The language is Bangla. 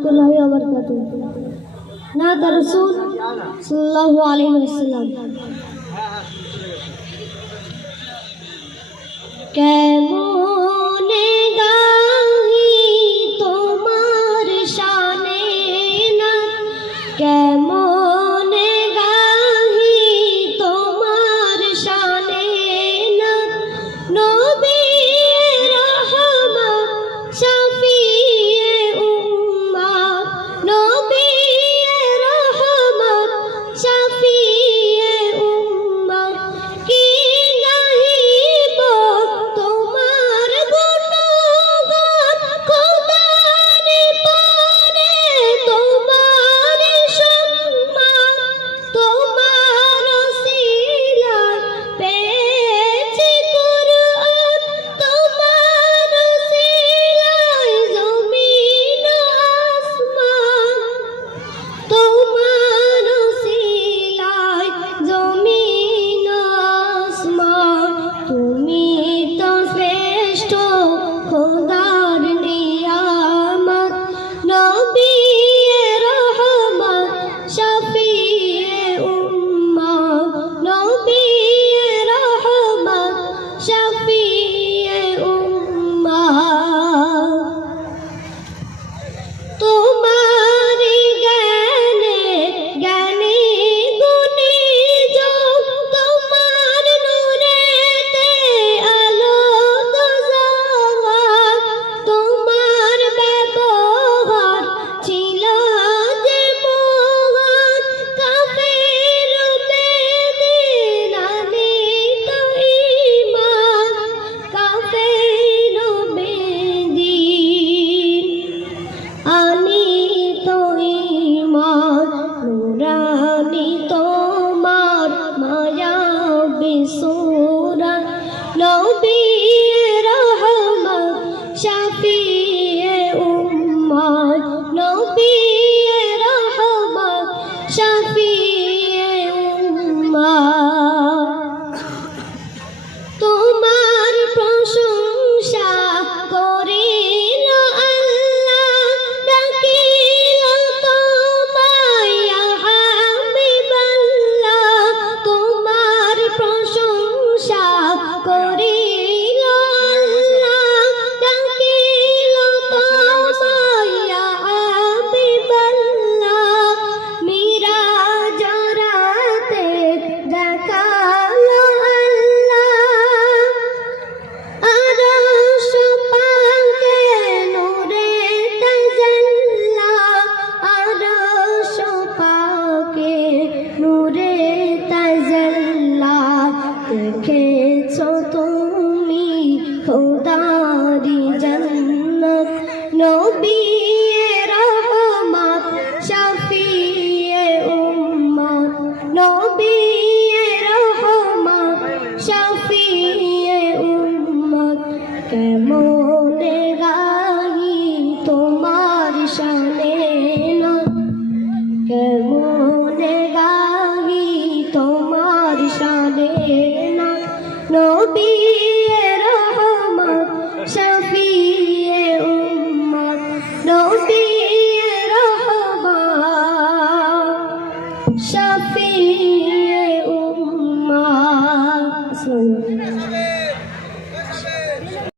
রহমতুল্লাহি ওয়া বারাকাতুহু। নাত রাসূল সাল্লাল্লাহু আলাইহি ওয়াসাল্লাম। কেমনে গাহি তোমার শানে না, কেমনে গাহি তোমার শানে না, নবী রহমত শফিয়ে উম্মত, নবী রহমত শফিয়ে উম্মত, কি গাহিব তোমার গুণগান খোদার পরে তোমার সম্মান, তোমার ওসিলায় পেয়েছি কুরআন, তোমার ওসিলায় জমিন আসমান, তোমার ওসিলায় জমিন আসমান, তুমি তো শ্রেষ্ঠ খোদার নিয়ামত, নবী রহমত শফিয়ে উম্মত, নবী রহমত শফিয়ে উম্মত। তোমারি জ্ঞানে জ্ঞানী গুণী যোগ, তোমার নূরেতে আলো দোজাহার, তোমার ব্যবহার ছিল যে মহান, কাফের বেদিন আনিত ঈমান, কাফের বেদিন আনিত ঈমান, নূরানি তোমার মায়াবী সূরত, নবী রহমত শফিয়ে উম্মত, নবী রহমত শফিয়ে উম্মত। তোমার প্রশংসা করিল আল্লাহ, ডাকিল তোমায় ইয়া হাবিবাল্লাহ, তোমার প্রশংসা করিল আল্লাহ, ডাকিল তোমায় ইয়া হাবিবাল্লাহ, মিরাজ রাতে দেখালো আল্লাহ, আরশ পাকে নূরে তাজাল্লা, আরশ পাকে নূরে তাজাল্লা, দেখেছো তুমি খোদারি জান্নাত, নবী